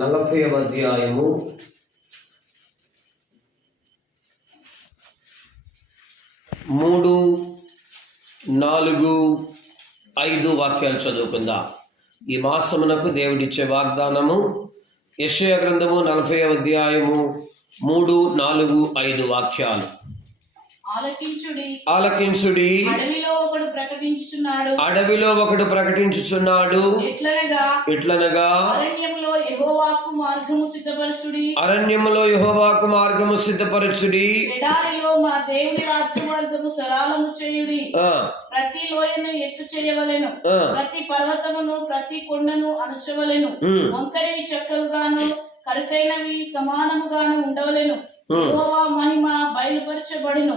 40వ అధ్యాయము 3, 4, 5 వాక్యాలు చదువుకుందాం. ఈ మాసమునకు దేవుడిచ్చే వాగ్దానము యెషయా గ్రంథము 40వ అధ్యాయము 3, 4, 5 వాక్యాలు. ఆలకించుడి, అడవిలో ఒకడు ప్రకటించుచున్నాడు. ఎట్లనగా అరణ్యములో యెహోవాకు మార్గము సిద్ధపరచుడి, ఎడారిలో మా దేవుని రాజ్య మార్గము సరళము చేయుడి. ప్రతి లోయను ఎత్తు చేయవలెను, ప్రతి పర్వతమును ప్రతి కొండను అణచవలెను. వంకరివి చక్కలుగాను కరుకైనవి సమానముగాను ఉండవలెను. యెహోవా మహిమ బయలుపరచబడును,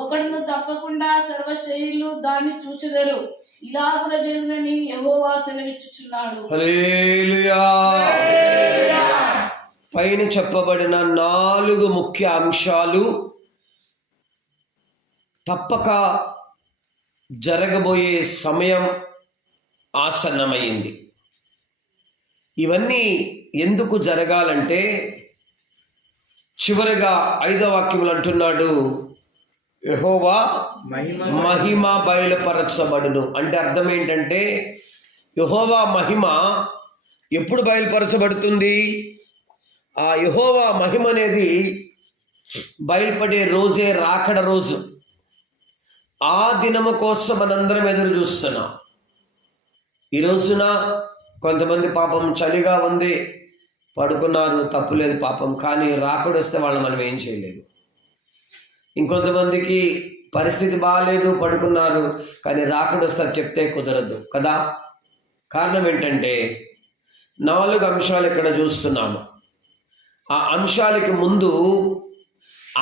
ఒకడును తప్పకుండా సర్వశరీరులు దాన్ని చూచెదరు. ఇలాగున జరుగునని యెహోవా సెలవిచ్చుచున్నాడు. హల్లెలూయా. పైన చెప్పబడిన 4 ముఖ్య అంశాలు తప్పక జరగబోయే సమయం ఆసన్నమైంది. ఇవన్నీ ఎందుకు జరగాలంటే చివరిగా 5వ వాక్యములు అంటున్నాడు, యెహోవా మహిమ బయలుపరచబడును. అంటే అర్థం ఏంటంటే యెహోవా మహిమ ఎప్పుడు బయలుపరచబడుతుంది? ఆ యెహోవా మహిమ అనేది బయలుపడే రోజే రాకడ రోజు. ఆ దినము కోసం మనందరం ఎదురు చూస్తున్నాం. ఈ రోజున కొంతమంది పాపం చలిగా ఉంది పడుకున్నారు, తప్పులేదు పాపం, కానీ రాకడ వస్తే వాళ్ళు మనం ఏం చేయలేదు. ఇంకొంతమందికి పరిస్థితి బాగాలేదు పడుకున్నారు, కానీ రాకడ వస్తే చెప్తే కుదరదు కదా. కారణం ఏంటంటే 4 అంశాలు ఇక్కడ చూస్తున్నాము. ఆ అంశాలకి ముందు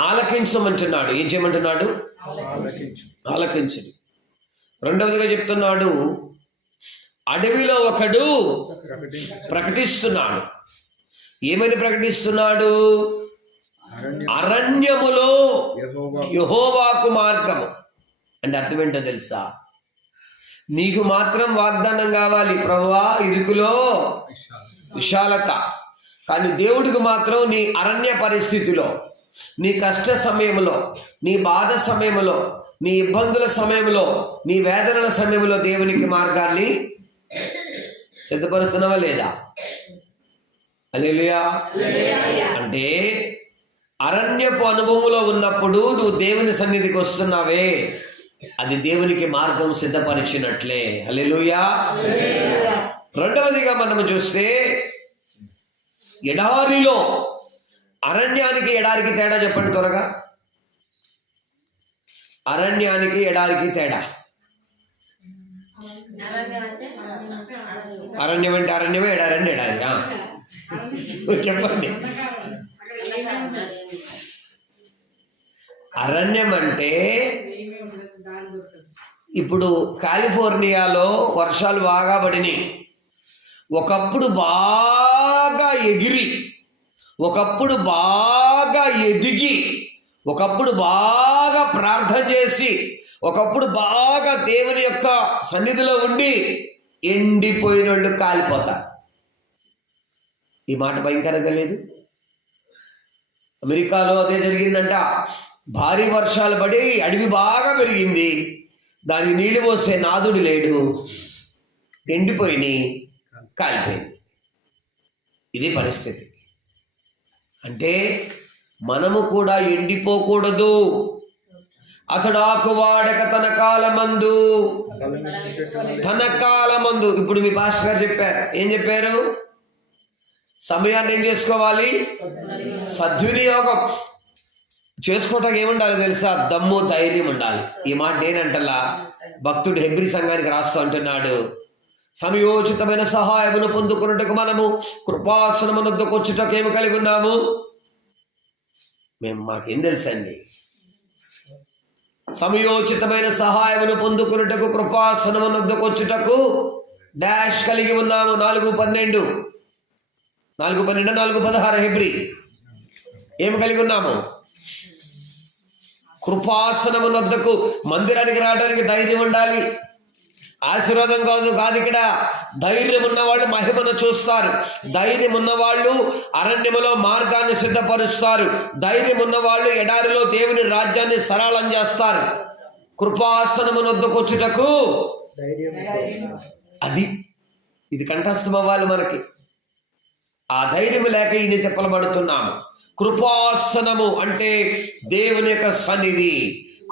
ఆలకించమంటున్నాడు. ఏం చేయమంటున్నాడు? ఆలకించడు. రెండవదిగా చెప్తున్నాడు, అడవిలో ఒకడు ప్రకటిస్తున్నాడు. ఏమని ప్రకటిస్తున్నాడు? అరణ్యములో యెహోవాకు మార్గము. అంటే అర్థం ఏంటో తెలుసా? నీకు మాత్రం వాగ్దానం కావాలి, ప్రభువా ఇరుకులో విశాలత. కానీ దేవుడికి మాత్రం నీ అరణ్య పరిస్థితిలో, నీ కష్ట సమయంలో, నీ బాధ సమయంలో, నీ ఇబ్బందుల సమయంలో, నీ వేదనల సమయంలో దేవునికి మార్గాన్ని సిద్ధపరుస్తున్నావా లేదా? హల్లెలూయా. అంటే అరణ్యపు అనుభవంలో ఉన్నప్పుడు నువ్వు దేవుని సన్నిధికి వస్తున్నావే, అది దేవునికి మార్గం సిద్ధపరిచినట్లే. హల్లెలూయా. రెండవదిగా మనము చూస్తే ఎడారిలో, అరణ్యానికి ఎడారికి తేడా చెప్పండి త్వరగా. అరణ్యానికి ఎడారికి తేడా. అరణ్యం అంటే అరణ్యమే, ఎడారి అంటే ఎడారి. చెప్పండి. అరణ్యం అంటే ఇప్పుడు కాలిఫోర్నియాలో వర్షాలు బాగా పడినాయి. ఒకప్పుడు బాగా ఎగిరి, ఒకప్పుడు బాగా ఎదిగి, ఒకప్పుడు బాగా ప్రార్థన చేసి, ఒకప్పుడు బాగా దేవుని యొక్క సన్నిధిలో ఉండి ఎండిపోయిన వాళ్ళు కాలిపోతారు. ఈ మాట భయంకరంగా లేదు? అమెరికాలో అదే జరిగిందంట. భారీ వర్షాలు పడి అడవి బాగా పెరిగింది, దానికి నీళ్లు పోసే నాదుడు లేడు, ఎండిపోయినాయి, కాలిపోయింది. ఇది పరిస్థితి. అంటే మనము కూడా ఎండిపోకూడదు. అతడు ఆకు వాడక తన కాలమందు. ఇప్పుడు మీ పాస్టర్ గారు చెప్పారు. ఏం చెప్పారు? సమయాన్ని ఏం చేసుకోవాలి? సద్వినియోగం చేసుకోవటానికి ఏముండాలి తెలుసా? దమ్ము, ధైర్యం ఉండాలి. ఈ మాట నేనంటలా, భక్తుడు హెబ్రీ సంఘానికి రాస్తూ అంటున్నాడు, సమయోచితమైన సహాయమును పొందుకున్నట్టుకు మనము కృపాసనమునొద్దకు వచ్చుటకు ఏమి కలిగి ఉన్నాము? మాకేం తెలుసండి? సమయోచితమైన సహాయమును పొందుకున్నట్టుకు కృపాసనమునొద్దకు వచ్చుటకు డాష్ కలిగి ఉన్నాము. 4:12, 4:16 హెబ్రీ. ఏమి కలిగి ఉన్నాము? కృపాసనమునొద్దకు, మందిరానికి రావడానికి ధైర్యం ఉండాలి. ఆశీర్వాదం కాదు ఇక్కడ. ధైర్యం ఉన్నవాళ్ళు మహిమను చూస్తారు. ధైర్యం ఉన్నవాళ్ళు అరణ్యములో మార్గాన్ని సిద్ధపరుస్తారు. ధైర్యం ఉన్నవాళ్ళు ఎడారిలో దేవుని రాజ్యాన్ని సరళం చేస్తారు. కృపాసనమున వద్దకొచ్చుటకు అది ఇది కంఠస్థం అవ్వాలి మనకి. ఆ ధైర్యం లేక ఇది తిప్పలబడుతున్నాము. కృపాసనము అంటే దేవుని యొక్క సన్నిధి.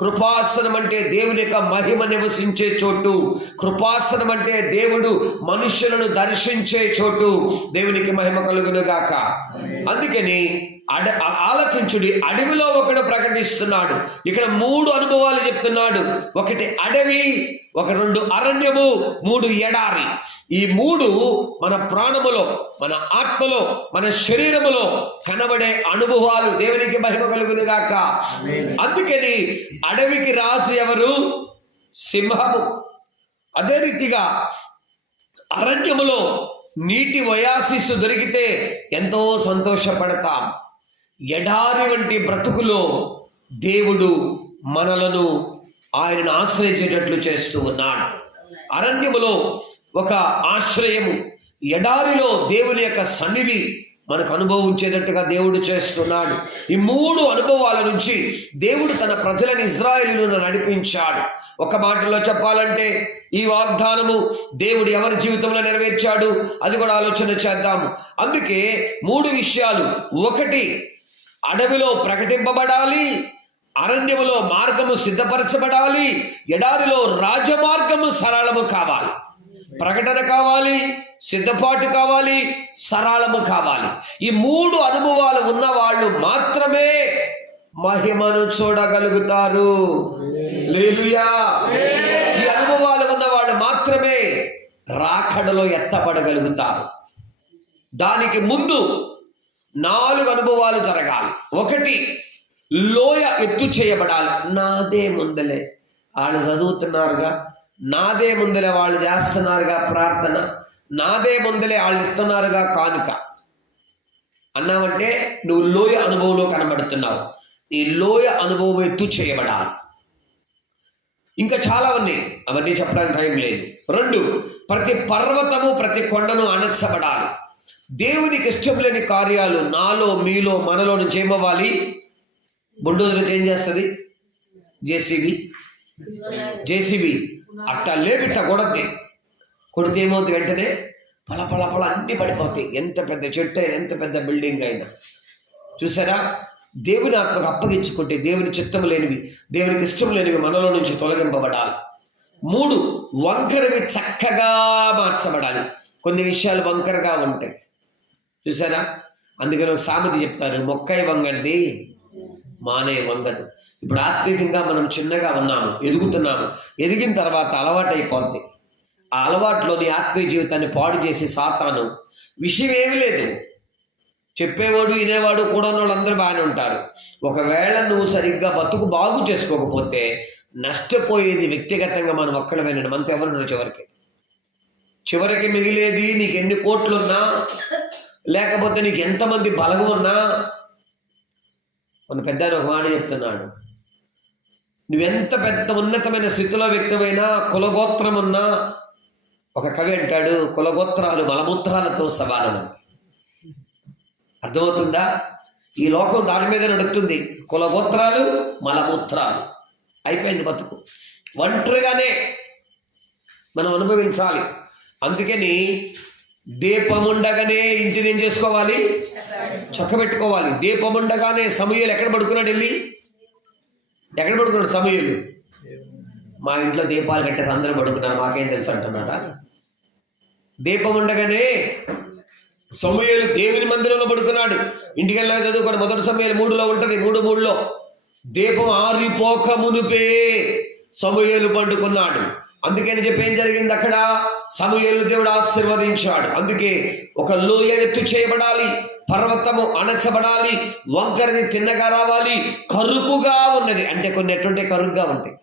కృపాసనం అంటే దేవుని యొక్క మహిమ నివసించే చోటు. కృపాసనం అంటే దేవుడు మనుషులను దర్శించే చోటు. దేవునికి మహిమ కలుగును గాక. అందుకని ఆలకించుడి, అడవిలో ఒకడు ప్రకటిస్తున్నాడు. ఇక్కడ 3 అనుభవాలు చెప్తున్నాడు. 1 అడవి, 2 అరణ్యము, 3 ఎడారి. ఈ 3 మన ప్రాణములో, మన ఆత్మలో, మన శరీరములో కనబడే అనుభవాలు. దేవునికి మహిమ కలుగును గాక. అందుకని అడవికి రాజు ఎవరు? సింహము. అదే రీతిగా అరణ్యములో నీటి వయాసిస్సు దొరికితే ఎంతో సంతోషపడతాం. ఎడారి వంటి బ్రతుకులో దేవుడు మనలను ఆయనను ఆశ్రయించేటట్లు చేస్తూ ఉన్నాడు. అరణ్యములో ఒక ఆశ్రయము, ఎడారిలో దేవుని యొక్క సన్నిధి మనకు అనుభవించేటట్టుగా దేవుడు చేస్తున్నాడు. ఈ 3 అనుభవాల నుంచి దేవుడు తన ప్రజలను, ఇశ్రాయేలును నడిపించాడు. ఒక మాటలో చెప్పాలంటే ఈ వాగ్దానము దేవుడు ఎవరి జీవితంలో నెరవేర్చాడు అది కూడా ఆలోచన చేద్దాము. అందుకే 3 విషయాలు. 1 అడవిలో ప్రకటింపబడాలి, అరణ్యములో మార్గము సిద్ధపరచబడాలి, ఎడారిలో రాజమార్గము సరళము కావాలి. ప్రకటన కావాలి, సిద్ధపాటు కావాలి, సరళము కావాలి. ఈ 3 అనుభవాలు ఉన్నవాళ్ళు మాత్రమే మహిమను చూడగలుగుతారు. హల్లెలూయా. ఈ అనుభవాలు ఉన్నవాళ్ళు మాత్రమే రాకడలో ఎత్తపడగలుగుతారు. దానికి ముందు 4 అనుభవాలు జరగాలి. 1 లోయ ఎత్తు చేయబడాలి. నాదే ముందలే వాళ్ళు చదువుతున్నారుగా, నాదే ముందలే వాళ్ళు చేస్తున్నారుగా ప్రార్థన, నాదే ముందలే వాళ్ళు ఇస్తున్నారుగా కానుక అన్నామంటే నువ్వు లోయ అనుభవంలో కనబడుతున్నావు. ఈ లోయ అనుభవం ఎత్తు చేయబడాలి. ఇంకా చాలా ఉన్నాయి, అవన్నీ చెప్పడానికి టైం లేదు. 2 ప్రతి పర్వతము, ప్రతి కొండను అణచబడాలి. దేవునికి ఇష్టం లేని కార్యాలు నాలో, మీలో, మనలో నుంచి ఏమవ్వాలి? బుల్డోజర్ ఏం చేస్తుంది? జేసీబీ అట్టా లేపిట్ట కొడితే ఏమవుతుంది? వెంటనే పళ అన్నీ పడిపోతాయి. ఎంత పెద్ద చెట్టు అయినా, ఎంత పెద్ద బిల్డింగ్ అయినా. చూసారా? దేవుని ఆత్మకు అప్పగించుకుంటే దేవుని చిత్తం లేనివి, దేవునికి ఇష్టం లేనివి మనలో నుంచి తొలగింపబడాలి. 3 వంకరవి చక్కగా మార్చబడాలి. కొన్ని విషయాలు వంకరగా ఉంటాయి. చూసారా? అందుకని ఒక సామెత చెప్తారు, మొక్కై వంగండి మానే వంగదు. ఇప్పుడు ఆత్మీయంగా మనం చిన్నగా ఉన్నాము, ఎదుగుతున్నాము. ఎదిగిన తర్వాత అలవాటు అయిపోద్ది. ఆ అలవాటులోని ఆత్మీయ జీవితాన్ని పాడు చేసి సాతాను, విషయం ఏమీ లేదు, చెప్పేవాడు వినేవాడు కూడా వాళ్ళందరూ బాగానే ఉంటారు. ఒకవేళ నువ్వు సరిగ్గా బతుకు బాగు చేసుకోకపోతే నష్టపోయేది వ్యక్తిగతంగా మనం ఒక్కడమేనండి. మనతో ఎవరున్నారు? చివరికి మిగిలేది నీకు ఎన్ని కోట్లున్నా, లేకపోతే నీకు ఎంతమంది బలగం ఉన్నా. మన పెద్ద ఒక మాట చెప్తున్నాడు, నువ్వెంత పెద్ద ఉన్నతమైన స్థితిలో వ్యక్తమైనా, కులగోత్రం ఉన్నా, ఒక కవి అంటాడు, కులగోత్రాలు మలమూత్రాలతో సమానమని. అర్థమవుతుందా? ఈ లోకం దాని మీద నడుస్తుంది. కులగోత్రాలు, మలమూత్రాలు. అయిపోయింది బతుకు. ఒంటరిగానే మనం అనుభవించాలి. అందుకని దీపముండగానే ఇంటిని ఏం చేసుకోవాలి? చక్కబెట్టుకోవాలి. దీపముండగానే సమూయేలు ఎక్కడ పడుకున్నాడు? ఎక్కడ పడుకున్నాడు సమూయేలు? మా ఇంట్లో దీపాలు కట్టేసి అందరూ పడుకున్నారు, మాకేం తెలుసు అంటున్నాడా? దీపం ఉండగానే సమూయేలు దేవుని మందిరంలో పడుకున్నాడు. ఇంటికి వెళ్ళాక చదువుకోండి, 1 సమూయేలు 3లో ఉంటుంది. 3:3 దీపం ఆరిపోక మునుపే సమూయేలు పండుకున్నాడు. అందుకని చెప్పి ఏం జరిగింది అక్కడ? సమూయేలు దేవుడు ఆశీర్వదించాడు. అందుకే ఒక లోయ ఎత్తు చేయబడాలి, పర్వతము అణచబడాలి, వంకరది తిన్నగా రావాలి, కరుకుగా ఉన్నది. అంటే కొన్ని ఎట్టుంటే కరుకుగా ఉంటాయి.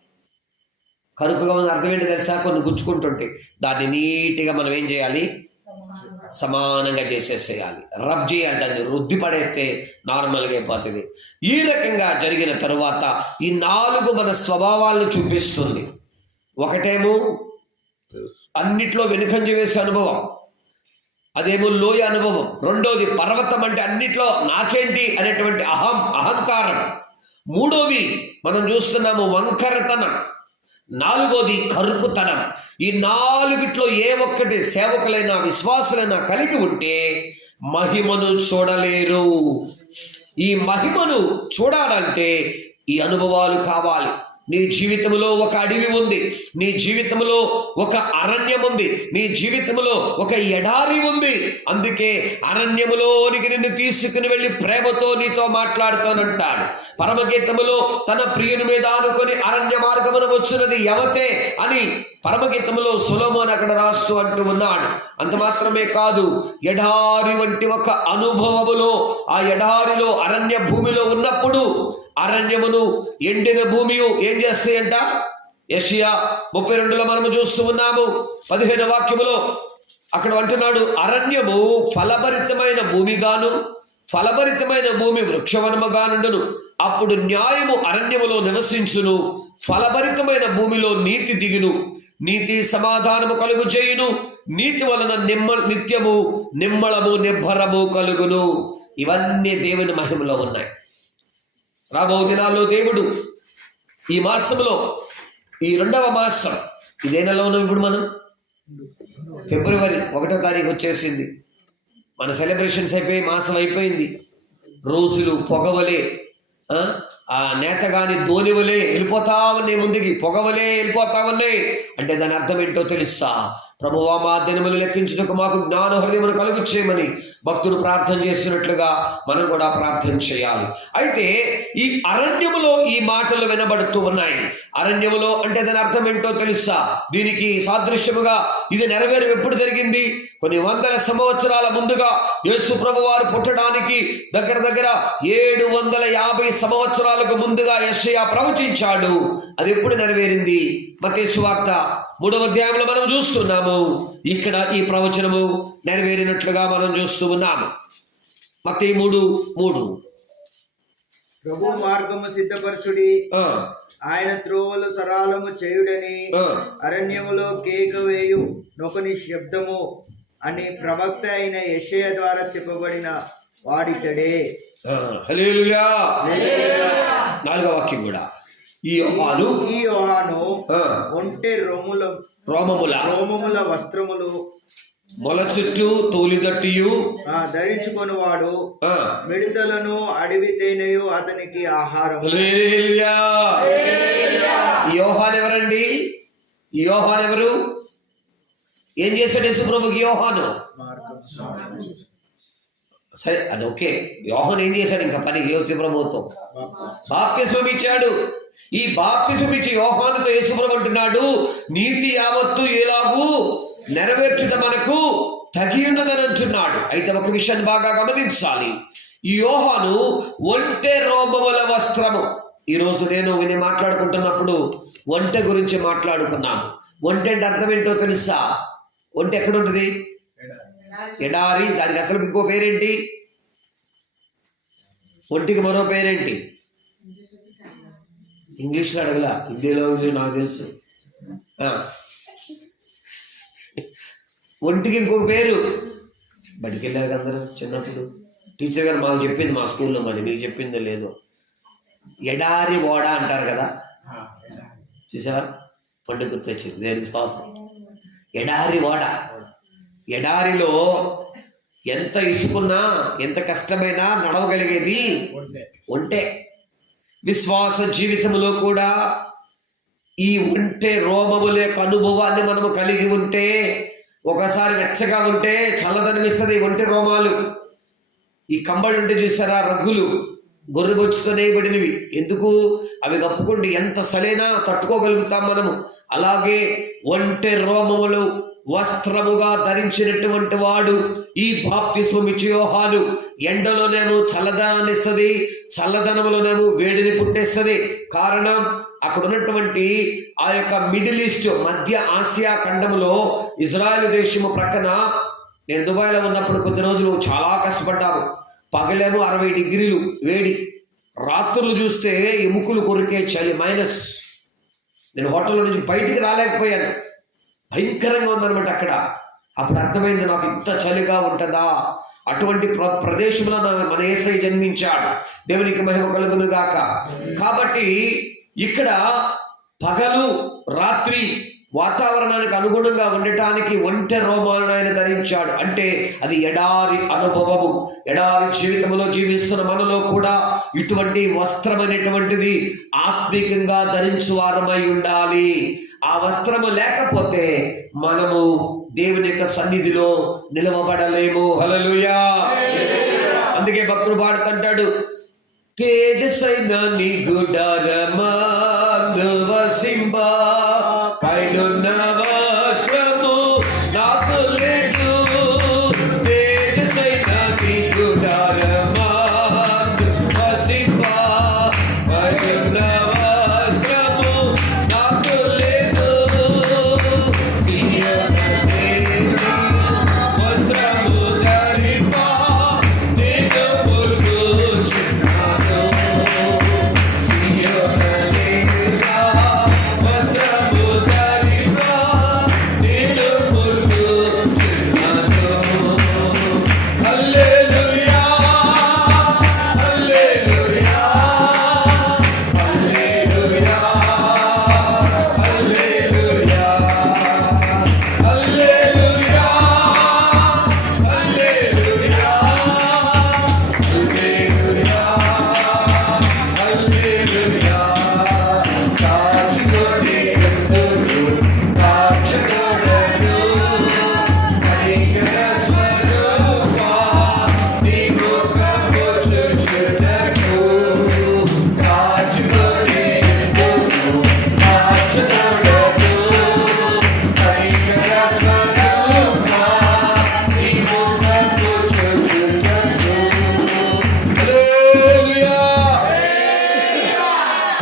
కరుకుగా ఉన్న అర్థం ఏంటి తెలుసా? కొన్ని గుచ్చుకుంటుంటాయి. దాన్ని నీట్గా మనం ఏం చేయాలి? సమానంగా చేసేసేయాలి, రబ్ చేయాలి. దాన్ని రుద్ది పడేస్తే నార్మల్గా అయిపోతుంది. ఈ రకంగా జరిగిన తరువాత ఈ 4 మన స్వభావాలను చూపిస్తుంది. ఒకటేమో అన్నిట్లో వెనుకంజ వేసే అనుభవం, అదేమో లోయ అనుభవం. రెండోది పర్వతం అంటే అన్నిట్లో నాకేంటి అనేటువంటి అహంకారం. మూడోది మనం చూస్తున్నాము వంకరతనం. నాలుగోది కరుకుతనం. ఈ నాలుగిట్లో ఏ ఒక్కటి సేవకులైనా విశ్వాసులైనా కలిగి ఉంటే మహిమను చూడలేరు. ఈ మహిమను చూడాలంటే ఈ అనుభవాలు కావాలి. నీ జీవితంలో ఒక అడవి ఉంది, నీ జీవితంలో ఒక అరణ్యం ఉంది, నీ జీవితంలో ఒక ఎడారి ఉంది. అందుకే అరణ్యములోనికి నిన్ను తీసుకుని వెళ్ళి ప్రేమతో నీతో మాట్లాడుతానంటాడు. పరమగీతములో తన ప్రియుని మీద ఆనుకొని అరణ్య మార్గమున వచ్చినది యవతే అని పరమగీతములో సొలొమోను అక్కడ రాస్తూ అంటూ ఉన్నాడు. అంత మాత్రమే కాదు, ఎడారి వంటి ఒక అనుభవములో, ఆ ఎడారిలో అరణ్య భూమిలో ఉన్నప్పుడు అరణ్యమును ఎండిన భూమి ఏం చేస్తాయంట? యెషయా 32లో మనము చూస్తూ ఉన్నాము 15వ వాక్యములో అక్కడ అంటున్నాడు, అరణ్యము ఫలభరితమైన భూమిగాను ఫలభరితమైన భూమి వృక్షవనముగానుండును. అప్పుడు న్యాయము అరణ్యములో నివసించును, ఫలభరితమైన భూమిలో నీతి దిగును, నీతి సమాధానము కలుగు చేయును, నీతి వలన నిత్యము నిమ్మళము నిబ్బరము కలుగును. ఇవన్నీ దేవుని మహిమలో ఉన్నాయి. రాబో దినాల్లో దేవుడు ఈ మాసంలో, ఈ 2వ మాసం, ఇదే నెలలో ఉన్నాం ఇప్పుడు మనం, ఫిబ్రవరి 1వ తారీఖు వచ్చేసింది. మన సెలబ్రేషన్స్ అయిపోయి మాసం అయిపోయింది. రోజులు పొగవలే, ఆ నేతగాని ధోనివలే వెళ్ళిపోతా ఉన్నాయి, ముందుకి పొగవలే వెళ్ళిపోతా ఉన్నాయి. అంటే దాని అర్థం ఏంటో తెలుసా? ప్రభువా మా దినములు లెక్కించుటకు మాకు జ్ఞాన హృదయమును కలుగు చేయమని భక్తులు ప్రార్థన చేసినట్లుగా మనం కూడా ప్రార్థన చేయాలి. అయితే ఈ అరణ్యములో ఈ మాటలు వినబడుతూ ఉన్నాయి. అరణ్యములో అంటే దాని అర్థం ఏంటో తెలుసా? దీనికి సాదృశ్యముగా ఇది నెరవేరు ఎప్పుడు జరిగింది? కొన్ని వందల సంవత్సరాల ముందుగా యేసు ప్రభు వారు పుట్టడానికి దగ్గర 750 సంవత్సరాలకు ముందుగా యెషయా ప్రవచించాడు. అది ఎప్పుడు నెరవేరింది? మత్తయి సువార్త 3వ అధ్యాయంలో మనం చూస్తున్నాము. ఇక్కడ ఈ ప్రవచనము నెరవేరినట్లుగా మనం చూస్తూ ఉన్నాము. మత్తయి 3:3 ప్రభు మార్గము సిద్ధపరచుడి, ఆయన త్రోవలు సరళము చేయుడని అరణ్యములో కేక వేయు నొకని శబ్దము అని ప్రవక్త అయిన యెషయా ద్వారా చెప్పబడిన వాడితడే. హల్లెలూయా. 4వ వాక్యం కూడా, ఈ యోహాను ఒంటె రోమముల వస్త్రములు మొల చుట్టూ తోలిదట్టియు ధరించుకొని వాడు, మిడతలను అడవి తేనెయు అతనికి ఆహారం. హల్లెలూయా. యోహాను ఎవరండి? యోహాను ఎవరు? ఏం చేశాడు యేసు ప్రభుకి యోహాను? సరే, అది ఓకే. యోహాను ఏం చేశాడు? ఇంకా పని యేసు ప్రభుతో బాప్తిస్మం ఇచ్చాడు. ఈ బాప్తిస్మం ఇచ్చి యోహానుతో యేసు ప్రభు అంటున్నాడు, నీతి యావత్తు ఎలాగూ నెరవేర్చుట మనకు తగి ఉన్నదని అంటున్నాడు. అయితే ఒక విషయాన్ని బాగా గమనించాలి. ఈ యోహాను ఒంటె రోమముల వస్త్రము. ఈరోజు నేను మాట్లాడుకుంటున్నప్పుడు ఒంటె గురించి మాట్లాడుకున్నాము. ఒంటె అంటే అర్థం ఏంటో తెలుసా? ఒంటె ఎక్కడ ఉంటుంది? ఎడారి. దానికి అసలు ఇంకో పేరేంటి? ఒంటికి మరో పేరేంటి? ఇంగ్లీష్లో అడగల, హిందీలో నాకు తెలుసు. ఒంటికి ఇంకొక పేరు. బడికి వెళ్ళారు అందరూ చిన్నప్పుడు. టీచర్ గారు మాకు చెప్పింది, మా స్కూల్లో, మరి మీకు చెప్పిందో లేదో, ఎడారి ఓడ అంటారు కదా. చూసావా? పండుగ గుర్తొచ్చింది. దేనికి స్తోత్రం. ఎడారి ఓడ. ఎడారిలో ఎంత ఇసుకున్నా ఎంత కష్టమైనా నడవగలిగేది ఒంటె. విశ్వాస జీవితంలో కూడా ఈ ఒంటె రోమముల యొక్క అనుభవాన్ని మనము కలిగి ఉంటే, ఒకసారి వెచ్చగా ఉంటే చల్లదనిపిస్తుంది. ఈ ఒంటె రోమాలు, ఈ కంబళ్ళు ఉంటే చూసారా, రగ్గులు గొర్రెబొచ్చుతో నేయబడినవి. ఎందుకు? అవి కప్పుకుంటే ఎంత సలైనా తట్టుకోగలుగుతాం మనము. అలాగే ఒంటె రోమములు వస్త్రముగా ధరించినటువంటి వాడు ఈ బాప్తిస్మం ఇచ్చే యోహాను. ఎండలోనేమో చల్లదనాన్ని ఇస్తుంది, చల్లదనంలోనేమో వేడిని పుట్టేస్తుంది. కారణం, అక్కడ ఉన్నటువంటి ఆ యొక్క మిడిల్ ఈస్ట్, మధ్య ఆసియా ఖండములో ఇజ్రాయెల్ దేశము ప్రక్కన, నేను దుబాయ్లో ఉన్నప్పుడు కొద్ది రోజులు చాలా కష్టపడ్డాము. పగలేమో 60 డిగ్రీలు వేడి, రాత్రులు చూస్తే ఎముకలు కొరికే చలి, మైనస్. నేను హోటల్లో నుంచి బయటికి రాలేకపోయాను. భయంకరంగా ఉందన్నమాట అక్కడ. అప్పుడు అర్థమైంది, నాకు ఇంత చలిగా ఉంటుందా? అటువంటి ప్రదేశంలో మన యేసయ్య జన్మించాడు. దేవునికి మహిమ కలుగును గాక. కాబట్టి ఇక్కడ పగలు రాత్రి వాతావరణానికి అనుగుణంగా ఉండటానికి ఒంటె రోమాలను ఆయన ధరించాడు. అంటే అది ఎడారి అనుభవము. ఎడారి జీవితంలో జీవిస్తున్న మనలో కూడా ఇటువంటి వస్త్రం అనేటువంటిది ఆత్మీకంగా ధరించువారమై ఉండాలి. ఆ వస్త్రము లేకపోతే మనము దేవుని యొక్క సన్నిధిలో నిలవబడలేము. హల్లెలూయా. అందుకే భక్తుడు పాడుతుంటాడు, తేజసైన నీ గుడారమందు వసింప పైనున్న వస్త్రము నాకు లేదు. తేజసైన నీ గుడారమందు వసింప పైనున్న వస్త్రము నాకు లేదు. వస్త్రము ధరింప నేను పొందుచున్నాను. వస్త్రము ధరింప నేను పొందుచున్నాను. హల్లెలూయా, హల్లెలూయా, హల్లెలూయా, హల్లెలూయా, హల్లెలూయా, హల్లెలూయా, హల్లెలూయా, హల్లెలూయా. కాచుకొని ఎందుకు కాచుకొనను, కనికర స్వరూపా నీ ముఖము చూచుటకు. కాచుకొని ఎందుకు కాచుకొనను, కనికర స్వరూపా నీ ముఖము చూచుటకు. హల్లెలూయా.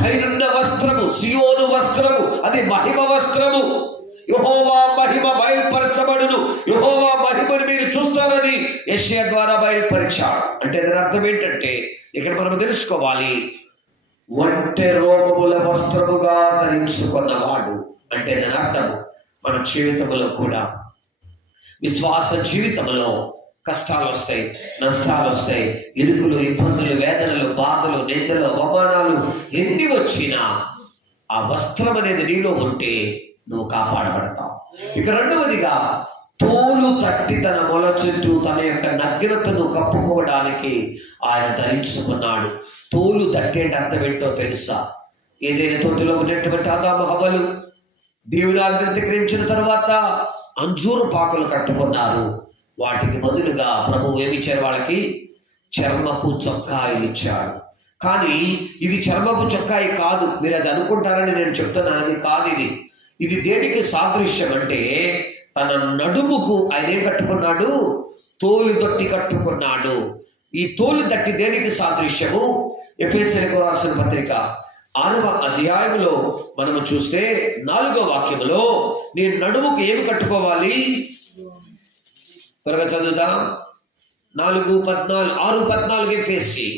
పైనున్న వస్త్రము సియోను వస్త్రము, అది మహిమ వస్త్రము. యెహోవా మహిమ బయలుపరచబడును. యెహోవా మహిమను మీరు చూస్తారని యెషయా ద్వారా బయలుపరిచాడు. అంటే దాని అర్థం ఏంటంటే ఇక్కడ మనం తెలుసుకోవాలి, ఒంటె రోమముల వస్త్రముగా ధరించుకున్నవాడు అంటే దాని అర్థము మన జీవితంలో కూడా, విశ్వాస జీవితంలో కష్టాలు వస్తాయి, నష్టాలు వస్తాయి, ఇరుకులు, ఇబ్బందులు, వేదనలు, బాధలు, నిందలు, అవమానాలు ఎన్ని వచ్చినా ఆ వస్త్రం అనేది నీలో ఉంటే నువ్వు కాపాడబడతావు. ఇక రెండవదిగా, తోలు తట్టి తన మొల చుట్టూ తన యొక్క నగ్నతను కప్పుకోవడానికి ఆయన ధరించుకున్నాడు. తోలు తట్టి అంటే అర్థం ఏంటో తెలుసా? ఏదైనా తోటిలో ఉన్నటువంటి ఆదాము హవ్వలు దేవుని ఆజ్ఞను తిరస్కరించిన తర్వాత అంజూరు పాకులు కట్టుకున్నారు. వాటికి బదులుగా ప్రభువు ఏమి ఇచ్చారు? వాళ్ళకి చర్మపు చొక్కాయిలు ఇచ్చాడు. కానీ ఇది చర్మపు చొక్కాయి కాదు, మీరు అది అనుకుంటారని నేను చెప్తున్నాను. అది కాదు. ఇది దేనికి సాదృశ్యం అంటే తన నడుముకు ఆయన ఏం కట్టుకున్నాడు? తోలు దొట్టి కట్టుకున్నాడు. ఈ తోలు దట్టి దేనికి సాదృశ్యము? ఎఫెసీయులకు రాసిన పత్రిక 6వ అధ్యాయంలో మనము చూస్తే 4వ వాక్యములో నేను నడుముకు ఏమి కట్టుకోవాలి? త్వరగా చదువుదాం. 6:14 ఎఫెసీ.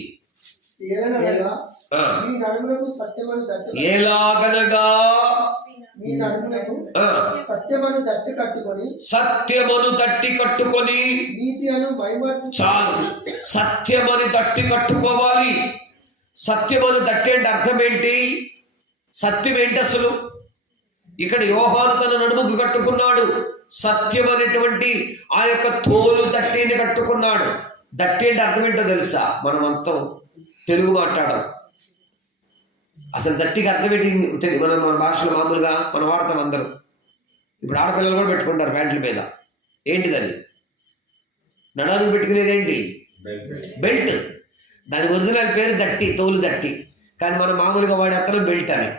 ఎలాగనగా సత్యమను తట్టి కట్టుకొని చాలు. సత్యమని తట్టి కట్టుకోవాలి. సత్యమని తట్టి అంటే అర్థం ఏంటి? సత్యం ఏంటి అసలు? ఇక్కడ యోహాను తన నడుముకు కట్టుకున్నాడు. సత్యం అనేటువంటి ఆ యొక్క తోలు దట్టిని కట్టుకున్నాడు. దట్టి అంటే అర్థం ఏంటో తెలుసా? మనం అంతా తెలుగు మాట్లాడాం. అసలు దట్టికి అర్థం ఏంటి? మన భాషలో మామూలుగా మనం వాడతాం అందరూ. ఇప్పుడు ఆడపిల్లలు కూడా పెట్టుకుంటారు ప్యాంట్ల మీద. ఏంటిది అది? నడాలు పెట్టుకునేది ఏంటి? బెల్ట్. దాని ఒరిజినల్ పేరు దట్టి, తోలు దట్టి. కానీ మనం మామూలుగా వాడేస్తాం బెల్ట్ అని.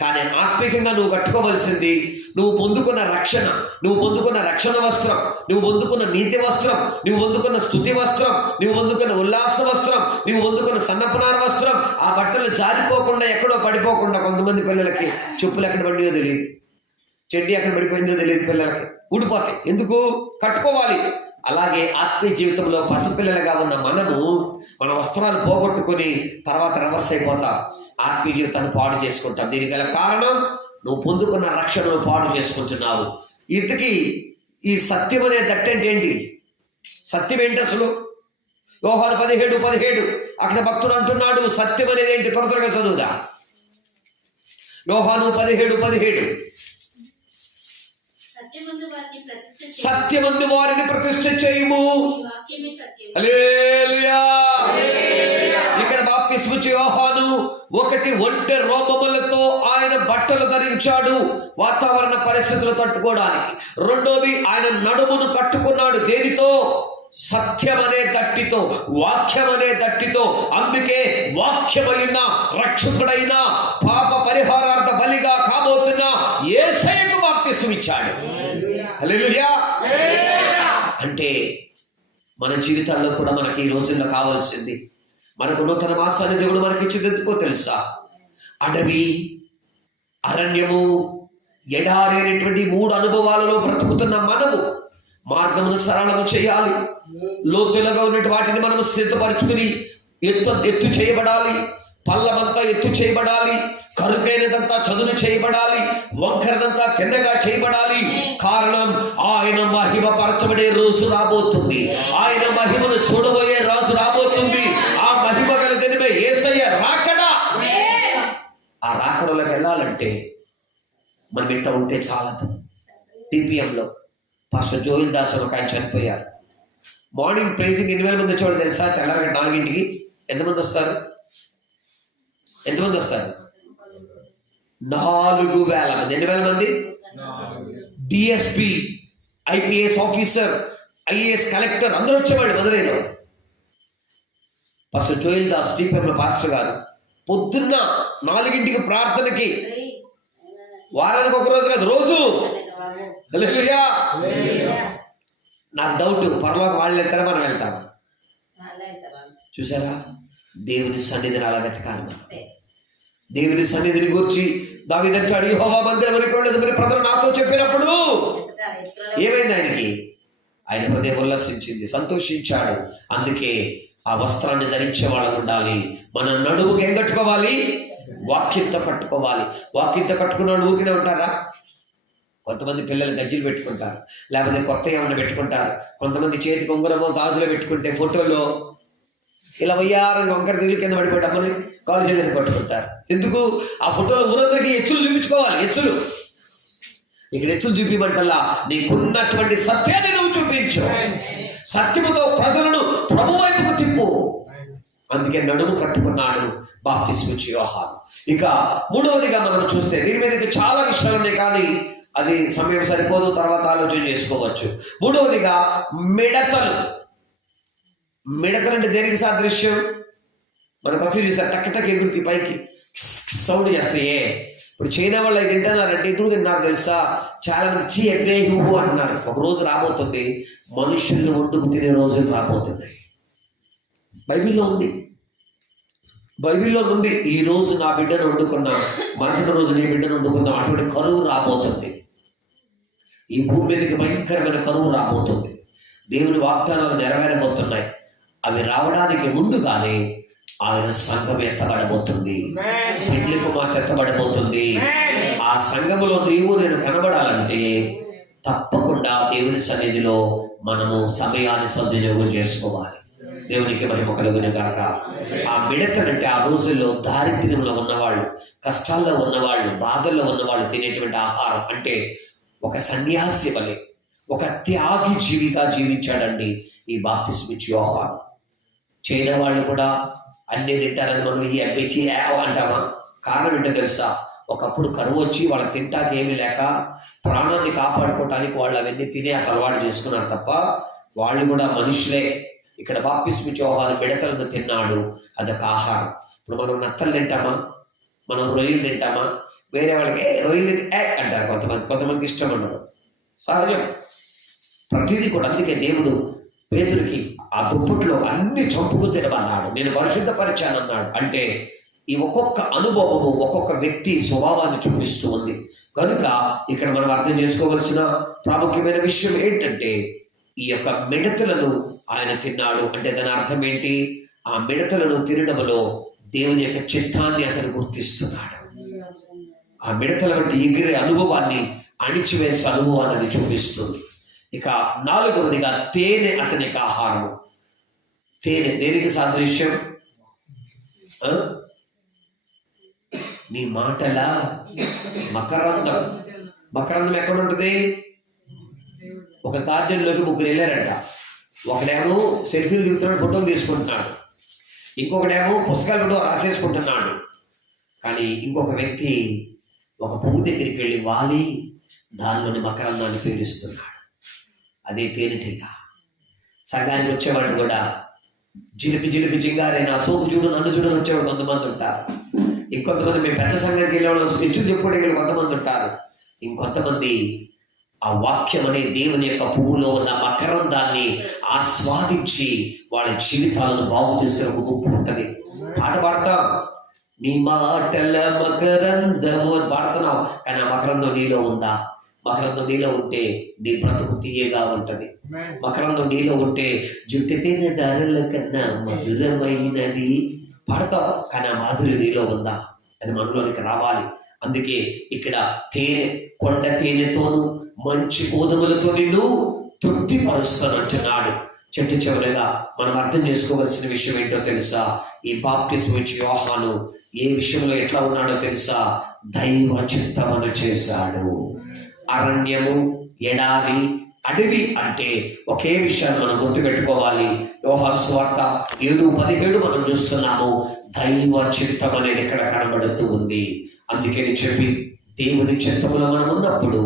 కానీ ఆత్మీకంగా నువ్వు కట్టుకోవలసింది, నువ్వు పొందుకున్న రక్షణ, నువ్వు పొందుకున్న రక్షణ వస్త్రం, నువ్వు పొందుకున్న నీతి వస్త్రం, నువ్వు పొందుకున్న స్తుతి వస్త్రం, నువ్వు పొందుకున్న ఉల్లాస వస్త్రం, నువ్వు పొందుకున్న సన్నపనార వస్త్రం. ఆ బట్టలు జారిపోకుండా, ఎక్కడో పడిపోకుండా. కొంతమంది పిల్లలకి చెప్పులు ఎక్కడ పడినాయో తెలియదు, చెడ్డీ ఎక్కడ పడిపోయిందో తెలియదు, పిల్లలకి ఊడిపోతాయి. ఎందుకు? కట్టుకోవాలి. అలాగే ఆత్మీయ జీవితంలో పసిపిల్లలుగా ఉన్న మనము మన వస్త్రాలు పోగొట్టుకుని తర్వాత రివర్స్ అయిపోతాం, ఆత్మీయ జీవితాన్ని పాడు చేసుకుంటాం. దీనికి గల కారణం నువ్వు పొందుకున్న రక్షణను పాడు చేసుకుంటున్నావు. ఇంతకీ ఈ సత్యం అనే దట్టి అంటే ఏంటి? సత్యం ఏంటి అసలు? యోహాను 17:17 అక్కడ భక్తుడు అంటున్నాడు సత్యం అనేది ఏంటి? త్వరగా చదువుదా. యోహాను 17:17 సత్యమందు వారిని ప్రతిష్ఠ చేయము. హల్లెలూయా. ఇక్కడ బాప్తిస్మము ఇచ్చే యోహాను ఒకటి ఒంటె రోమములతో ఆయన బట్టలు ధరించాడు వాతావరణ పరిస్థితులు తట్టుకోవడానికి. రెండోది ఆయన నడుమును కట్టుకున్నాడు దేనితో? సత్యం అనే దట్టితో, వాక్యం అనే దట్టితో. అందుకే వాక్యమైన రక్షకుడైన పాప పరిహారార్థ బలిగా కాబోతున్న యేసయ్యకు బాప్తిస్మం ఇచ్చాడు. హల్లెలూయా. అంటే మన జీవితాల్లో కూడా మనకి ఈ రోజుల్లో కావాల్సింది, మనకు నూతన మాసాన్ని దేవుడు మనకి ఇచ్చింది ఎందుకో తెలుసా? అడవి, అరణ్యము, ఎడారి అనేటువంటి 3 అనుభవాలలో బ్రతుకుతున్న మనము మార్గమును సరళము చేయాలి. లోతులుగా ఉన్నటువంటి వాటిని మనం సిద్ధపరచుకుని ఎత్తు చేయబడాలి. పల్లమంతా ఎత్తు చేయబడాలి. కరుకైనదంతా చదును చేయబడాలి. వంకరదంతా తిన్నగా చేయబడాలి. కారణం ఆయన మహిమ పరచబడే రోజు రాబోతుంది. ఆయన మహిమను చూడబోయే రోజు రాబోతుంది. ఆ మహిమ గల దినమే యేసయ్య రాకడా. ఆ రాకడలోకి వెళ్ళాలంటే మనం ఇట్ట ఉంటే చాలదు. టీపీఎంలో పాస్టర్ జోయిల్ దాస్ ఒక ఆయన చనిపోయారు. మార్నింగ్ ప్రైజింగ్ 8,000 మంది వచ్చేవాడు తెలుసా? తెల్లారి 4ంటికి ఎంతమంది వస్తారు? 4,000 మంది. 8,000 మంది. DSP, IPS officer, IAS collector అందరూ వచ్చేవాళ్ళు మధురైలో. పాస్టర్ జోయిల్ దాస్ టీపీఎంలో పాస్టర్ గారు పొద్దున్న 4ంటికి ప్రార్థనకి, వారానికి ఒక రోజు కాదు, రోజు. హల్లెలూయా. నాకు డౌట్, పరలోకి వాళ్ళు వెళ్తారా మనం వెళ్తాం? చూసారా? దేవుని సన్నిధిని అలా వెతకాలి మనం. దేవుని సన్నిధిని గురించి దావీదు అంటాడు, యెహోవా మందిరం అనుకోలేదు ప్రజలు నాతో చెప్పినప్పుడు ఏమైంది? ఆయనకి ఆయన హృదయం ఉల్లసించింది, సంతోషించాడు. అందుకే ఆ వస్త్రాన్ని ధరించే వాళ్ళని ఉండాలి. మన నడుముకి ఏం కట్టుకోవాలి? వాక్యంతో కట్టుకోవాలి. వాక్యంతో కట్టుకున్నాడు ఊరినే ఉంటారా? కొంతమంది పిల్లలు గజ్జీలు పెట్టుకుంటారు, లేకపోతే కొత్త ఏమైనా పెట్టుకుంటారు. కొంతమంది చేతి కొంగురమో గాజులో పెట్టుకుంటే ఫోటోలో ఇలా వయ్యారంగా వంకర తిరిగి కింద పడిపోవడమని కాలు చేతిని పట్టుకుంటారు. ఎందుకు? ఆ ఫోటోలో ఊరందరికీ ఎచ్చులు చూపించుకోవాలి. ఎచ్చులు ఇక్కడ ఎచ్చులు చూపించమంటల్లా, నీకున్నటువంటి సత్యాన్ని నువ్వు చూపించు. సత్యముతో ప్రజలను ప్రభు వైపుకు తిప్పు. అందుకే నడుము కట్టుకున్నాడు బాప్తిస్మము ఇచ్చే యోహాను. ఇక 3వదిగా మనం చూస్తే, దీని మీద చాలా విషయాలు ఉన్నాయి కానీ అది సమయం సరిపోదు, తర్వాత ఆలోచన చేసుకోవచ్చు. 3వదిగా మిడతలు. మిడతలు అంటే దేనికి సాదృశ్యం? మనకు వచ్చి చూసారు, టక్ ఎగురుతి పైకి సౌండ్ చేస్తాయే. ఇప్పుడు చైనా వాళ్ళు అది తింటున్నారంటే ఎందుకు తిన్నారు తెలుసా? చాలా మంది చీ ఎట్లే నువ్వు అంటున్నారు. ఒక రోజు రాబోతుంది మనుషుల్ని వండుకు తినే రోజులు రాబోతున్నాయి. బైబిల్లో ఉంది. ఈ రోజు నా బిడ్డను వండుకున్నా, మరుసటి రోజు నీ బిడ్డను వండుకున్నా. అటువంటి కరువు రాబోతుంది. ఈ భూమి మీదకి భయంకరమైన కరువు రాబోతుంది. దేవుని వాగ్దానాలు నెరవేరబోతున్నాయి. అవి రావడానికి ముందుగానే ఆయన సంఘం ఎత్తబడబోతుంది. పెండ్లి కుమార్తె ఎత్తబడబోతుంది. ఆ సంఘములో నీవు నేను కనబడాలంటే తప్పకుండా దేవుని సన్నిధిలో మనము సమయాన్ని సద్వినియోగం చేసుకోవాలి. దేవునికి మహిమ కలుగును గాక. ఆ మిడతలంటే ఆ రోజుల్లో దారిద్ర్యంలో ఉన్నవాళ్ళు, కష్టాల్లో ఉన్నవాళ్ళు, బాధల్లో ఉన్నవాళ్ళు తినేటువంటి ఆహారం. అంటే ఒక సన్యాసి వలె, ఒక త్యాగి జీవిగా జీవించాడండి ఈ బాప్తిస్మము ఇచ్చే యోహాను. చైనా వాళ్ళు కూడా అన్నీ తింటారని మనం ఈ అబ్బేచి అంటామా? కారణం ఏంటో తెలుసా? ఒకప్పుడు కరువు వచ్చి వాళ్ళకి తింటాకి ఏమీ లేక ప్రాణాన్ని కాపాడుకోవటానికి వాళ్ళు అవన్నీ తినే అలవాటు చేసుకున్నారు తప్ప వాళ్ళు కూడా మనుషులే. ఇక్కడ బాప్తిస్మము ఇచ్చే యోహాను మిడతలను తిన్నాడు, అదొక ఆహారం. ఇప్పుడు మనం నత్తలు తింటామా? మనం రొయ్యలు తింటామా? వేరే వాళ్ళకి రొయ్యలు అంటారు కొంతమందికి ఇష్టం ఉండదు, సహజం. ప్రతిదీ కూడా. అందుకే దేవుడు పేతురుకి ఆ దుప్పట్లో అన్ని చంపుకు తినమన్నాడు, నేను పరిశుద్ధపరిచానన్నాడు. అంటే ఈ ఒక్కొక్క అనుభవము ఒక్కొక్క వ్యక్తి స్వభావాన్ని చూపిస్తూ ఉంది. కనుక ఇక్కడ మనం అర్థం చేసుకోవాల్సిన ప్రాముఖ్యమైన విషయం ఏంటంటే, ఈ యొక్క మిడతలను ఆయన తిన్నాడు. అంటే దాని అర్థం ఏంటి? ఆ మిడతలను తినడంలో దేవుని యొక్క చిత్తాన్ని అతను గుర్తిస్తున్నాడు. ఆ మిడతల వంటి ఎగిరే అనుభవాన్ని అణిచివేసే అనుభవాన్ని చూపిస్తుంది. ఇక 4వదిగా తేనె అతనికి ఆహారం. తేనె దేనికి సాదృశ్యం? నీ మాటల మకరందం. మకరందం ఎక్కడ ఉంటుంది? ఒక గార్డెన్లోకి 3 వెళ్ళారంట. ఒకడేమో సెల్ఫీలు దిగుతున్నాడు, ఫోటోలు తీసుకుంటున్నాడు. ఇంకొకడేమో పుస్తకాలు రాసేసుకుంటున్నాడు. కానీ ఇంకొక వ్యక్తి ఒక పువ్వు దగ్గరికి వెళ్ళి వాలి దానిలోని మకరందాన్ని పీడిస్తున్నాడు. అదే తేనెటీగ. సంఘానికి వచ్చేవాడు కూడా జిలిపి జిలిపి జింగారే నా సోపు చూడు నన్ను చూడని వచ్చేవాడు కొంతమంది ఉంటారు. ఇంకొంతమంది మేము పెద్ద సంఘానికి వెళ్ళేవాడు స్విచ్లు చెప్పుకోవడానికి కొంతమంది ఉంటారు. ఇంకొంతమంది ఆ వాక్యం అనే దేవుని యొక్క పువ్వులో ఉన్న మకరందాన్ని ఆస్వాదించి వాళ్ళ జీవితాలను బాగు చేసుకునే ఒక గుంపు ఉంటుంది. పాట పాడతాం, నీ మాటల మకరందము పాడుతున్నావు, కానీ ఆ మకరందం నీలో ఉందా? మకరందం నీలో ఉంటే నీ బ్రతుకు తీయగా ఉంటది. మకరందం నీలో ఉంటే జుట్టు తేనె దారుల కన్నా మధురమైనది పాడతావు, కానీ ఆ మాధురి నీలో ఉందా? అది మనలోనికి రావాలి. అందుకే ఇక్కడ తేనె, కొండ తేనెతోనూ మంచి గోధుమలతో నిన్ను తృప్తిపరుస్తానంటున్నాడు. చెట్టు చివరిగా మనం అర్థం చేసుకోవాల్సిన విషయం ఏంటో తెలుసా? ఈ బాప్తిస్మం ఇచ్చే యోహాను ఏ విషయంలో ఎట్లా ఉన్నాడో తెలుసా? దైవ చిత్తమును చేశాడు. అరణ్యము, ఎడారి, అడవి అంటే ఒకే విషయాన్ని మనం గుర్తుపెట్టుకోవాలి. యోహాను సువార్త 7:17 మనం చూస్తున్నాము. దైవ చిత్తం అనేది ఇక్కడ కనబడుతూ ఉంది. అందుకని చెప్పి దేవుని చిత్తములో మనం ఉన్నప్పుడు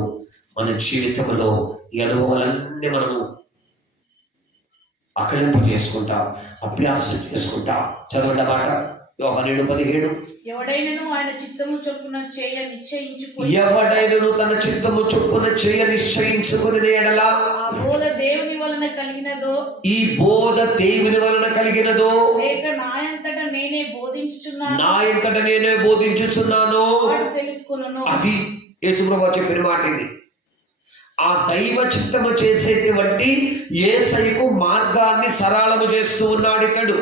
మన జీవితంలో ఈ అనుభవాలన్నీ మనము అకలింపు చేసుకుంటాం, అభ్యాసం చేసుకుంటాం. చదవండి మాట యోహాను 7:17. ఎవడైనను ఆయన చిత్తము చొప్పున చేయ నిశ్చయించుకొని, ఎవడైనను తన చిత్తము చొప్పున చేయ నిశ్చయించుకుని ఎడల ఆ బోధ దేవుని వలన కలిగినదో, ఈ బోధ దేవుని వలన కలిగినదో, లేక నాయంతట నేనే బోధించుచున్నాను, నా ఎంతట నేనే బోధించుచున్నాను వాడు తెలుసుకొనును. అది యేసుప్రభువు చెప్పిన మాట. ఇది ఆ దైవ చిత్తము చేసేటువంటి యేసయ్యకు మార్గాన్ని సరళము చేస్తూ ఉన్నాడు. ఇతడు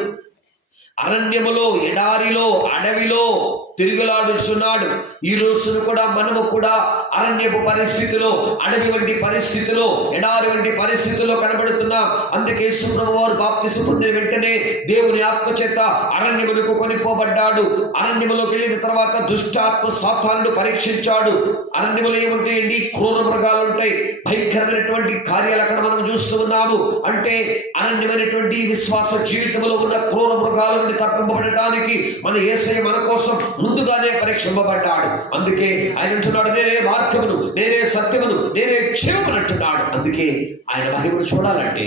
అరణ్యములో, ఎడారిలో, అడవిలో తిరుగులాడుచున్నాడు. ఈ రోజును కూడా మనము కూడా అరణ్యపు పరిస్థితిలో, అడవి వంటి పరిస్థితిలో, ఎడారి వంటి పరిస్థితిలో కనబడుతున్నాం. అందుకే యేసుప్రభువు వారు బాప్తిసం పొందిన వెంటనే దేవుని ఆత్మచేత అరణ్యములకు కొనిపోబడ్డాడు. అరణ్యములోకి వెళ్ళిన తర్వాత దుష్టాత్మ సాతానుడు పరీక్షించాడు. అరణ్యములో ఏముంటాయండి? క్రూర మృగాలు ఉంటాయి. భయంకరమైనటువంటి కార్యాలు అక్కడ మనం చూస్తూ ఉన్నాము. అంటే అరణ్యమైనటువంటి విశ్వాస జీవితంలో ఉన్న క్రూర మృగాల నుండి తప్పింపబడటానికి మన యేసయ్య మన కోసం ముందుగానే పరీక్షింపబడ్డాడు. అందుకే ఆయన అంటున్నాడు, నేనే మార్గమును, నేనే సత్యమును, నేనే జీవమును అంటున్నాడు. అందుకే ఆయన మహిమను చూడాలంటే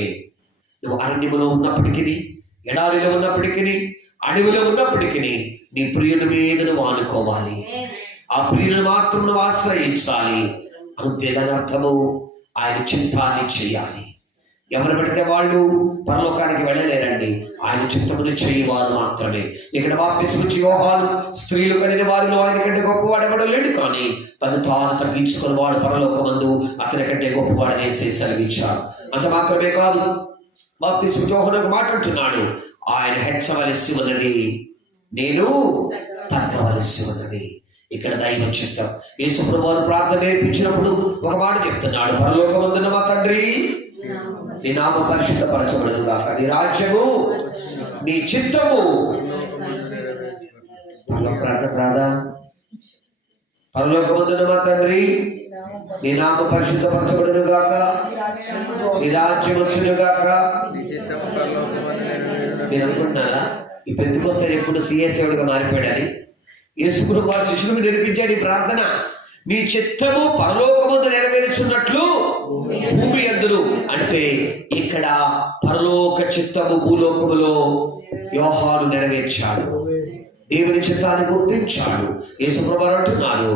నువ్వు అరణ్యములో ఉన్నప్పటికీ, ఎడారిలో ఉన్నప్పటికీ, అడవిలో ఉన్నప్పటికీ నీ ప్రియుని మీద నువ్వు ఆనుకోవాలి. ఆ ప్రియుని మాత్రం నువ్వు ఆశ్రయించాలి. అంతే దాని అర్థము ఆయన చిత్తాన్ని చేయాలి. ఎవరు పడితే వాళ్ళు పరలోకానికి వెళ్ళలేరండి. ఆయన చిత్తమును చేయవారు మాత్రమే. ఇక్కడ బాప్తిసం ఇచ్చే యోహాను స్త్రీలు కలిగిన వారిలో ఆయన కంటే గొప్పవాడు ఎవడో లేడు, కానీ తను తాను తగ్గించుకున్న వాడు పరలోకమందు అతని కంటే గొప్పవాడనే సెలవిచ్చాడు. అంత మాత్రమే కాదు, బాప్తిసం ఇచ్చే యోహాను మాట్లాడుతున్నాడు, ఆయన హెచ్చవలసి ఉన్నది, నేను తగ్గవలసి ఉన్నది. ఇక్కడ దైవ చిత్తం. యేసుప్రభువు వారు ప్రార్థన నేర్పించినప్పుడు ఒక మాట చెప్తున్నాడు, పరలోకమందున్న మా తండ్రి, నీ నామం పరిశుద్ధపరచబడును గాక, నీ రాజ్యము, నీ చిత్తము పరలోకమందున్న మా తండ్రి, నీ నామం పరిశుద్ధపరచబడును గాక, నీ రాజ్యం వచ్చును గాక. నేను అనుకుంటున్నారా ఈ పెద్దకొస్తే ఎప్పుడు సిఎస్ఏగా మారిపోయాడని? యేసుప్రభువు వారి శిష్యులకు నేర్పించాడు ఈ ప్రార్థన. నీ చిత్తము పరలోకమందు నెరవేర్చున్నట్లు భూమి యందును. అంటే ఇక్కడ పరలోక చిత్తము భూలోకములో యోహాను నెరవేర్చాడు. దేవుని చిత్తాన్ని గుర్తించాడు. యేసుప్రభువు అంటున్నాడు,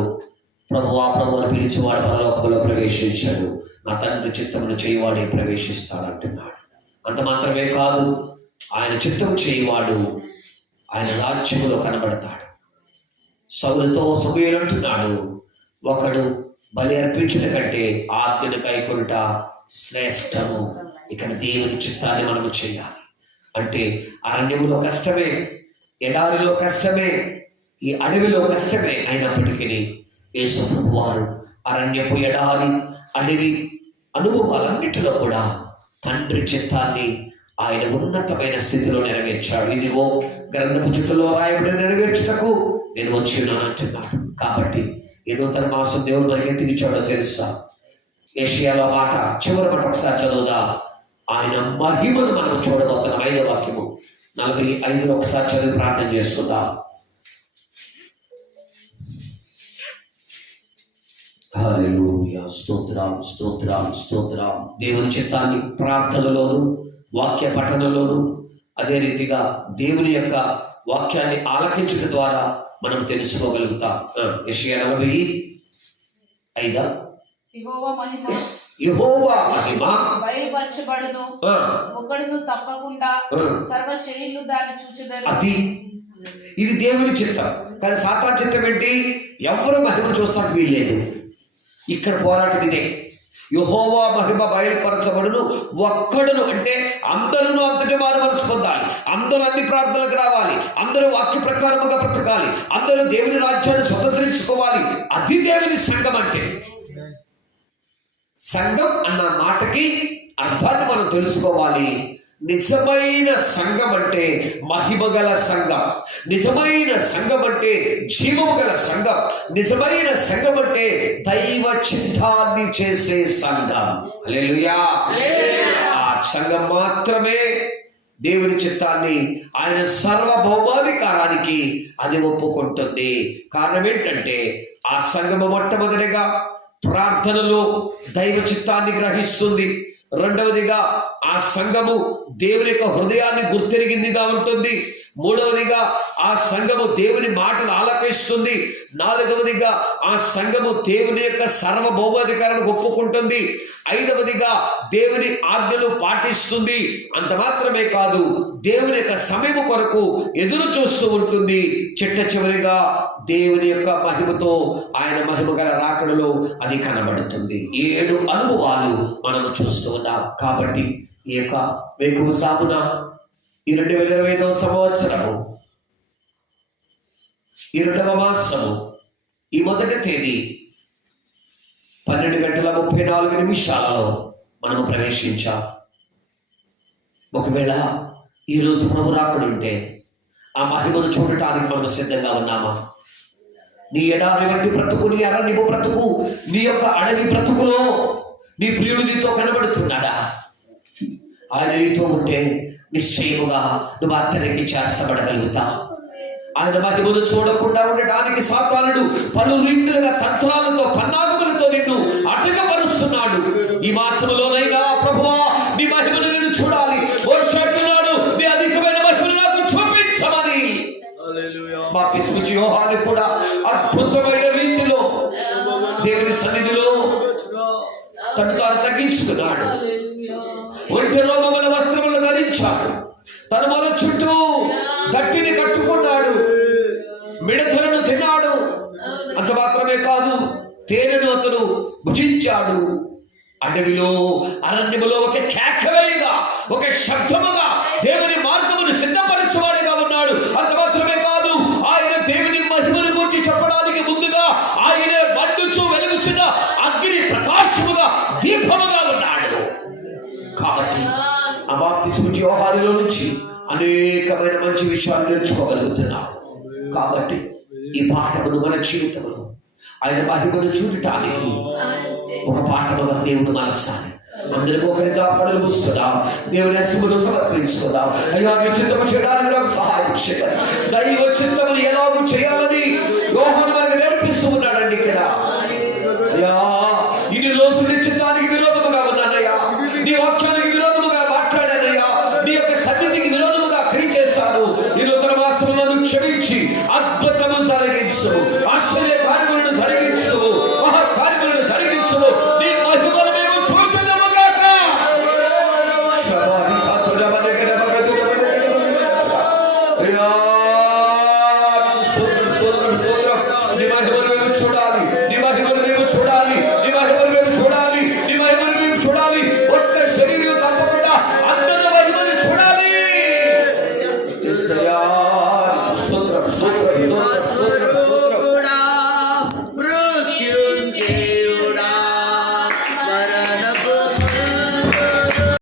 ప్రభువా ప్రభువును పిలిచేవాడు పరలోకములో ప్రవేశించాడు, నా తండ్రి చిత్తమును చేయవాడే ప్రవేశిస్తాడు అంటున్నాడు. అంత మాత్రమే కాదు, ఆయన చిత్తము చేయవాడు ఆయన రాజ్యములో కనబడతాడు. సౌలుతో సమూయేలు అంటున్నాడు, ఒకడు బలి అర్పించుట కంటే ఆజ్ఞను కైకొనుట శ్రేష్టము. ఇక్కడ దేవుని చిత్తాన్ని మనము చేయాలి. అంటే అరణ్యములో కష్టమే, ఎడారిలో కష్టమే, ఈ అడవిలో కష్టమే. అయినప్పటికీ యేసుప్రభువు వారు అరణ్యపు ఎడారి అడవి అనుభవాలన్నిటిలో కూడా తండ్రి చిత్తాన్ని ఆయన ఉన్నతమైన స్థితిలో నెరవేర్చాడు. ఇదిగో గ్రంథపు చుట్టలో రాయబడి నెరవేర్చుటకు నేను వచ్చి ఉన్నాను అంటున్నాడు. కాబట్టి ఈ నూతన మాసం దేవుడు మనకి ఎందుకు ఇచ్చాడో తెలుసా? ఏషియాలో మాట చివరి మాట ఒకసారి చదువుదా. ఆయన మహిమను మనం చూడబోతున్నాం. 5వ వాక్యము 45 ఒకసారి చదివి ప్రార్థన చేసుకుందాం. హల్లెలూయా, స్తోత్రం స్తోత్రం స్తోత్రం. దేవుని చిత్తాన్ని ప్రార్థనలోను వాక్య పఠనంలోను అదే రీతిగా దేవుని యొక్క వాక్యాన్ని ఆలకించడం ద్వారా మనం తెలుసుకోగలుగుతాం. యెషయా 45 యెహోవా మహిమ బయలుపరచబడును, ఒకడును తప్పకుండా సర్వశరీరులు దాన్ని చూచెదరు. అది ఇది దేవుని చిత్తం. కానీ సాతాను చిత్తం ఏంటి? ఎవరు మహిమ చూస్తానికి వీల్లేదు. ఇక్కడ పోరాటం ఇదే. యెహోవా మహిమ బయలుపరచబడును, ఒక్కడును అంటే అందరూ అంతటి మారు మనసు పొందాలి, అందరూ అన్ని ప్రార్థనలకు రావాలి, అందరూ వాక్య ప్రకారముగా బ్రతకాలి, అందరూ దేవుని రాజ్యాన్ని స్వతంత్రించుకోవాలి. అది దేవుని సంఘం అంటే. సంఘం అన్న మాటకి అర్థాన్ని మనం తెలుసుకోవాలి. నిజమైన సంఘం అంటే మహిమగల సంఘం, నిజమైన సంఘం అంటే జీవము గల సంఘం, నిజమైన సంఘం అంటే దైవ చిత్తాన్ని చేసే సంఘం. హల్లెలూయా. ఆ సంఘం మాత్రమే దేవుని చిత్తాన్ని, ఆయన సర్వభౌమాధికారానికి అది ఒప్పుకుంటుంది. కారణం ఏంటంటే ఆ సంఘము మొట్టమొదటిగా ప్రార్థనలో దైవ చిత్తాన్ని గ్రహిస్తుంది. రెండవదిగా ఆ సంఘము దేవుని యొక్క హృదయాన్ని గుర్తెరిగిందిగా ఉంటుంది. మూడవదిగా ఆ సంఘము దేవుని మాటలు ఆలపిస్తుంది. నాలుగవదిగా ఆ సంఘము దేవుని యొక్క సర్వభౌమాధికారాన్ని ఒప్పుకుంటుంది. ఐదవదిగా దేవుని ఆజ్ఞలు పాటిస్తుంది. అంత మాత్రమే కాదు, దేవుని యొక్క సమయం కొరకు ఎదురు చూస్తూ ఉంటుంది. చిట్ట చివరిగా దేవుని యొక్క మహిమతో ఆయన మహిమ గల రాకడలో అది కనబడుతుంది. 7 అనుభవాలు మనము చూస్తూ ఉన్నాం. కాబట్టి ఈ యొక్క వేకువ సామున ఈ 2025వ సంవత్సరము 2వ మాసము ఈ మొదటి తేదీ 12:34 మనము ప్రవేశించాం. ఒకవేళ ఈరోజు ప్రభు రాకడుంటే ఆ మహిమను చూడటానికి మనం సిద్ధంగా ఉన్నామా? నీ ఎడారి వంటి బ్రతుకు, నీ అరణ్యపు బ్రతుకు, నీ యొక్క అడవి బ్రతుకులో నీ ప్రియుడు నీతో కనబడుతున్నాడా? ఆయన నీతో ఉంటే నిశ్చయముగా నువ్వు అద్దరికి చేర్చబడగలుగుతా. ఆయన మహిమను చూడకుండా ఉండటానికి సాతానుడు పలు రీతులుగా తంత్రాలతో పన్నాగములతో నిన్ను అటకపరుస్తున్నాడు. ఈ మాసములోనైనా ప్రభువా నీ మహిమను నేను చూడాలి, ఓ శక్తులాడు నీ అధికమైన మహిమను నాకు చూపించమని మా పిసుచి యోహాను కూడా అద్భుతమైన రీతిలో దేవుని సన్నిధిలో తను తాను తగ్గించుకున్నాడు. ఒంటి రోగముల వస్త్రములు ధరించాడు, తన మొల చుట్టూ గట్టిని కట్టుకున్నాడు, మిడతలను తిన్నాడు. అంత మాత్రమే కాదు, తేనెను అతను భుజించాడు. అడవిలో అరణ్యములో ఒక కేకవేయగా, ఒక శబ్దముగా దేవుని మార్గమును సిద్ధపరచువాడిగా ఉన్నాడు. అంత మాత్రమే కాదు, ఆయన దేవుని మహిమను గురించి చెప్పడానికి ముందుగా ఆయన మండుచు వెలుగుచున్న అగ్ని ప్రకాశముగా దీపముగా ఉన్నాడు. కాబట్టి ఆ బాప్తిస్మ యోహానులో నుంచి అనేకమైన మంచి విషయాలు నేర్చుకోగలుగుతున్నాం. కాబట్టి ఈ పాఠమును మన జీవితంలో ఆయన మహిమను చూడటానికి ఒక పాఠముగా దేవుడు మనసాలి. అందరూ ఒకరిగా పనులు మూసుకుందాం, దేవుని అసమును సమర్పించుకుందాం. అయ్యా నీ చిత్తము చేయడానికి నాకు సహాయం చేయాలి. దైవ చిత్తమును ఎలాగూ చేయాలని